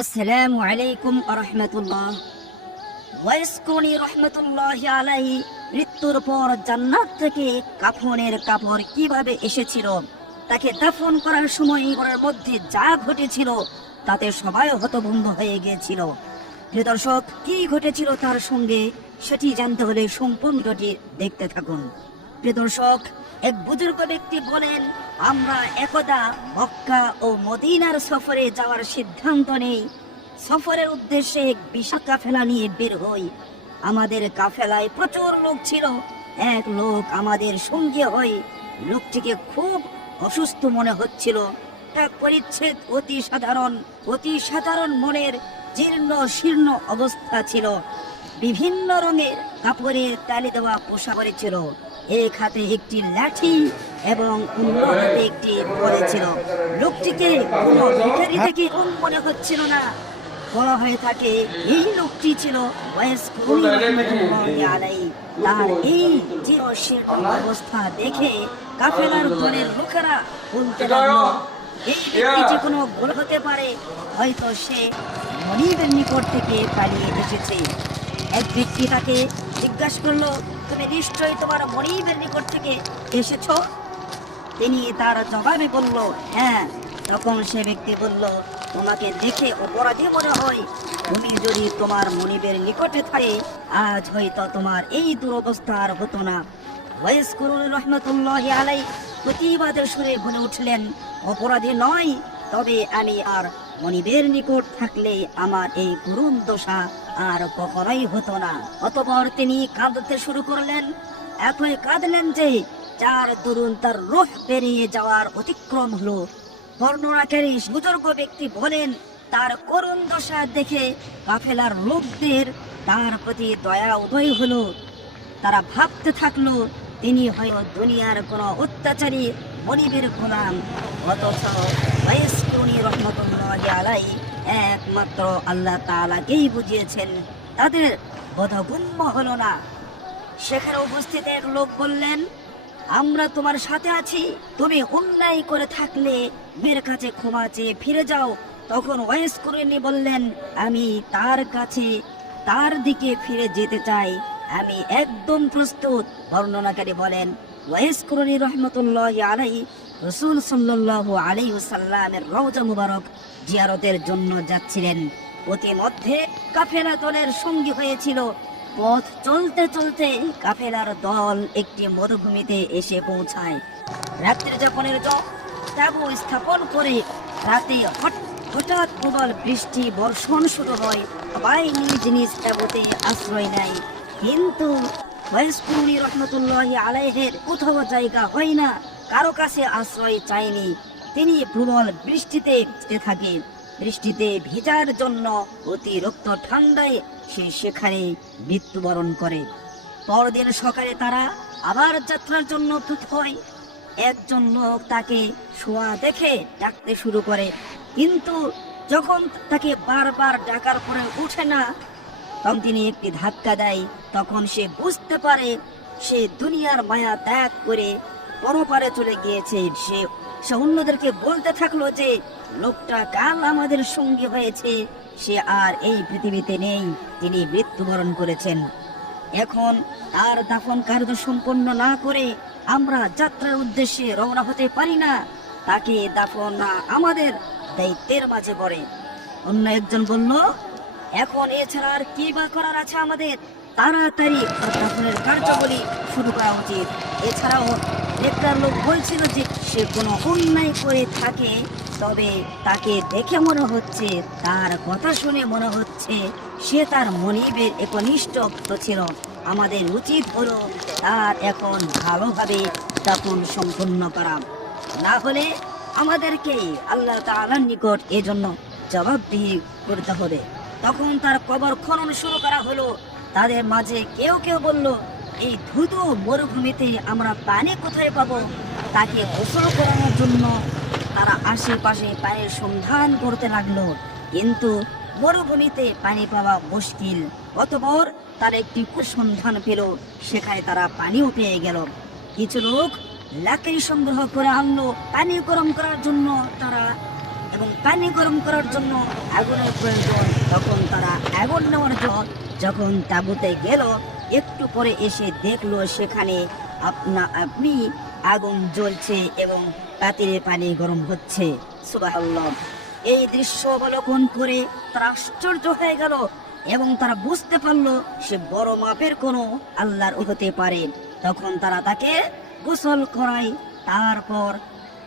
আসসালামু আলাইকুম রহমতুল্লাহ। ওয়াইসকনি রহমতুল্লাহ আলাই মৃত্যুর পর জান্নাত থেকে কাফনের কাপড় কীভাবে এসেছিল, তাকে দাফন করার সময় ঘরের মধ্যে যা ঘটেছিল, তাতে সবাই হতভম্ব হয়ে গিয়েছিল। প্রিয় দর্শক, কি ঘটেছিল তার সঙ্গে, সেটি জানতে হলে সম্পূর্ণ ভিডিওটি দেখতে থাকুন। প্রিয় দর্শক এক বুজুর্গ ব্যক্তি বলেন, আমরা একদা মক্কা ও মদিনার সফরে যাওয়ার সিদ্ধান্ত নেই। সফরের উদ্দেশ্যে এক বিশাল কাফেলা নিয়ে বের হই। আমাদের কাফেলায় প্রচুর লোক ছিল। এক লোক আমাদের সঙ্গী হয় লোকটিকে খুব অসুস্থ মনে হচ্ছিল। এক পরিচ্ছেদ অতি সাধারণ অতি সাধারণ মনের জীর্ণ, শীর্ণ অবস্থা ছিল। বিভিন্ন রঙের কাপড়ের তালি দেওয়া পোশাক পরেছিল। এক হাতে একটি লাঠি এবং অন্য হাতে একটি পরেছিল লোকটিকে কোনো ভিখারি থেকে কম মনে হচ্ছিল না। বলা হয়ে থাকে, এই লোকটি ছিল বয়স্ক তার এই চিরশীর্ণ অবস্থা দেখে কাফেলার দলের লোকেরা বলতে লাগল, এই ব্যক্তি যে কোনো ভুল হতে পারে। হয়তো সে মনিবের নিকট থেকে পালিয়ে এসেছে। এক ব্যক্তি তাকে জিজ্ঞাসা করল তুমি নিশ্চয়ই তোমার মনিবের নিকট থেকে এসেছ? তিনি তার জবাবে বলল হ্যাঁ। তখন সে ব্যক্তি বলল, তোমাকে দেখে অপরাধী মনে হয়। তুমি যদি তোমার মনিবের নিকটে থাকে আজ হয়তো তোমার এই দুরবস্থা আর হতো না। ওয়েসকরুল রহমতুল্লাহ আলাই প্রতিবাদের সুরে বলে উঠলেন, অপরাধী নয়, তবে আমি আর মনিবের নিকট থাকলে আমার এই করুণ দশা আর কখনোই হতো না। অতপর তিনি কাঁদতে শুরু করলেন। এতই কাঁদলেন যে চার দরুন তার রোহ পেরিয়ে যাওয়ার অতিক্রম হলো। বর্ণনাকারী বুজুর্গ ব্যক্তি বলেন, তার করুণ দশা দেখে কাফেলার লোকদের তার প্রতি দয়া উদয় হলো। তারা ভাবতে থাকল, তিনি হয় দুনিয়ার কোনো অত্যাচারী মনিবের গোলাম, অথচ রহমতুল্লাহ আলাই একমাত্র আল্লাহ তাআলাকেই বুঝিয়েছেন। তাদের বোধগম্য হলো না। সেখানে উপস্থিত এক লোক বললেন, আমরা তোমার সাথে আছি। তুমি অন্যায় করে থাকলে মেয়ের কাছে ক্ষমা চেয়ে ফিরে যাও। তখন ওয়েস করেনি বললেন, আমি তার কাছে, তার দিকে ফিরে যেতে চাই। আমি একদম প্রস্তুত, বর্ণনাকারী বলেন। ওয়েস করণী রহমতুল্লাহ আলাই রসুল সাল্লাহ আলাই সাল্লামের রওজা মুবারক জিয়ারতের জন্য যাচ্ছিলেন। মধ্যে কাফেলা দলের সঙ্গী হয়েছিল। পথ চলতে চলতে কাফেলার দল একটি মরুভূমিতে এসে পৌঁছায়। রাত্রি যাপনের তাবু স্থাপন করে রাতে হঠাৎ প্রবল বৃষ্টি, বর্ষণ শুরু হয়। সবাই নিজ তাবুতে আশ্রয় নেয়। কিন্তু বয়স্কুনি রহমতুল্লাহ আলাইহের কোথাও জায়গা হয় না। কারও কাছে আশ্রয় চায়নি তিনি প্রবল বৃষ্টিতে ভিজতে থাকে বৃষ্টিতে ভেজার জন্য অতিরিক্ত ঠান্ডায় সে সেখানে মৃত্যুবরণ করে। পরদিন সকালে তারা আবার যাত্রার জন্য প্রস্তুত হয়। একজন লোক তাকে শোয়া দেখে ডাকতে শুরু করে। কিন্তু যখন তাকে বারবার ডাকার পরে উঠে না, তখন তিনি একটি ধাক্কা দেয়। তখন সে বুঝতে পারে সে দুনিয়ার মায়া ত্যাগ করে পরপারে চলে গিয়েছে সে। সে অন্যদেরকে বলতে থাকল যে, লোকটা কাল আমাদের সঙ্গী হয়েছে, সে আর এই পৃথিবীতে নেই, তিনি মৃত্যুবরণ করেছেন। এখন তার দাফন কার্য সম্পন্ন না করে আমরা যাত্রার উদ্দেশ্যে রওনা হতে পারি না, তাকে দাফন না আমাদের দায়িত্বের মাঝে পড়ে। অন্য একজন বলল, এখন এছাড়া আর কি বা করার আছে আমাদের? তাড়াতাড়ি দাফনের কার্যবলী শুরু করা উচিত। এছাড়াও একটা লোক বলছিল যে সে কোনো অন্যায় করে থাকে, তবে তাকে দেখে মনে হচ্ছে, তার কথা শুনে মনে হচ্ছে সে তার মনিবের একনিষ্ঠ ছিল। আমাদের উচিত হলো তার এখন ভালোভাবে দাপন সম্পন্ন করা। না হলে আমাদেরকে আল্লাহ তাআলার নিকট এজন্য জবাবদিহি করতে হবে। তখন তার কবর খনন শুরু করা হলো। তাদের মাঝে কেউ কেউ বলল, এই ধুধু মরুভূমিতে আমরা পানি কোথায় পাবো? তাকে গোসল করানোর জন্য তারা আশেপাশে পায়ের সন্ধান করতে লাগল। কিন্তু মরুভূমিতে পানি পাওয়া মুশকিল। অতপর তারা একটি সন্ধান পেল, সেখানে তারা পানিও পেয়ে গেল। কিছু লোক লাকড়ি সংগ্রহ করে আনলো। পানি গরম করার জন্য তারা এবং পানি গরম করার জন্য আগুনের প্রয়োজন। তখন তারা আগুন নেওয়ার জন্য যখন তাঁবুতে গেল, একটু পরে এসে দেখল সেখানে আপনা আপনি আগুন জ্বলছে এবং পাতিলে পানি গরম হচ্ছে। সুবহানাল্লাহ। এই দৃশ্য অবলোকন করে তারা আশ্চর্য হয়ে গেল এবং তারা বুঝতে পারল সে বড় মাপের কোনো আল্লাহর হতে পারে। তখন তারা তাকে গোসল করায়, তারপর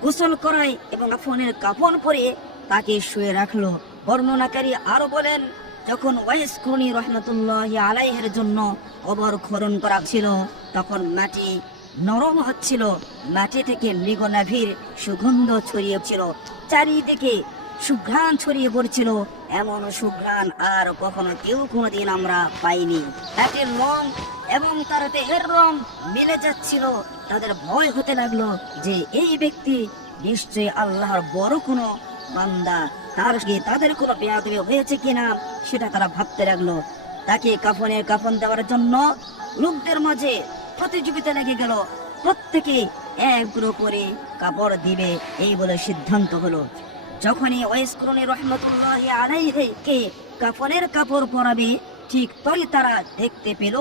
গোসল করায় এবং কাফনের কাফন পরে তাকে শুয়ে রাখল। বর্ণনাকারী আরও বলেন যখন ওয়াইস খুনি রহমতুল্লাহ আলাইহের জন্য কবর খনন করা ছিল, তখন মাটি নরম হচ্ছিল। মাটি থেকে মৃগনাভির সুগন্ধ ছড়িয়েছিল চারিদিকে সুঘ্রাণ ছড়িয়ে পড়ছিল। এমন সুঘ্রাণ আর কখনো কেউ কোনোদিন আমরা পাইনি। তাদের রং এবং তার দেহের রং মিলে যাচ্ছিল। তাদের ভয় হতে লাগল যে, এই ব্যক্তি নিশ্চয়ই আল্লাহর বড় কোনো বান্দা তার সঙ্গে তাদের কোনো বেয়াদবি হয়েছে কিনা, সেটা তারা ভাবতে লাগল। তাকে কাফনের কাফন দেওয়ার জন্য লোকদের মাঝে প্রতিযোগিতা লেগে গেল। প্রত্যেকে এক করে কাপড় দিবে, এই বলে সিদ্ধান্ত হলো। যখনই ওয়েসকরণী রহমতুল্লাহ আলাইকে কাফনের কাপড় পরাবে, ঠিক তরি তারা দেখতে পেল,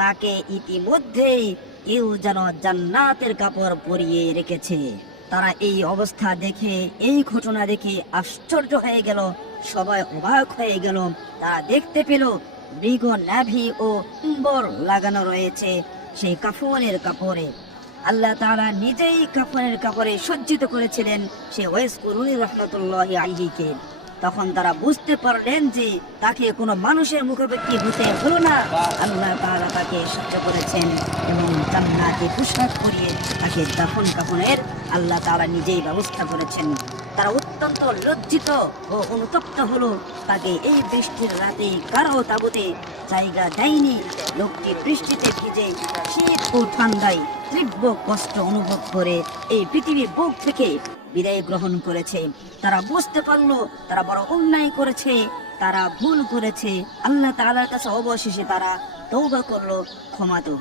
তাকে ইতিমধ্যেই কেউ যেন জান্নাতের কাপড় পরিয়ে রেখেছে। তারা এই অবস্থা দেখে, এই ঘটনা দেখে আশ্চর্য হয়ে গেল। সবাই অবাক হয়ে গেল। তারা দেখতে পেল মৃগ ন্যাভি ও কুম্বর লাগানো রয়েছে সেই কাফনের কাপড়ে। আল্লাহ তারা নিজেই কাফনের কাপড়ে সজ্জিত করেছিলেন সে ওয়েসকুরুনি রহমতুল্লাহ আইহিকে তখন তারা বুঝতে পারলেন যে তাকে কোনো মানুষের মুখোমুখি হতে হলো না। আল্লাহ তাহারা তাকে সাহায্য করেছেন এবং জান্নাতে পোশাক করিয়ে তাকে দাফন কাফনের আল্লাহ তারা নিজেই ব্যবস্থা করেছেন। তারা অত্যন্ত লজ্জিত ও অনুতপ্ত হলো। তাকে এই বৃষ্টির রাতে কারও তাবুতে জায়গা দেয়নি। লোকটি বৃষ্টিতে ভিজে শীত ও ঠান্ডায় তীব্র কষ্ট অনুভব করে এই পৃথিবীর বুক থেকে বিদায় গ্রহণ করেছে। তারা বুঝতে পারল, তারা বড় অন্যায় করেছে, তারা ভুল করেছে। আল্লাহ তাআলার কাছে অবশেষে তারা তৌবা করল, ক্ষমা তো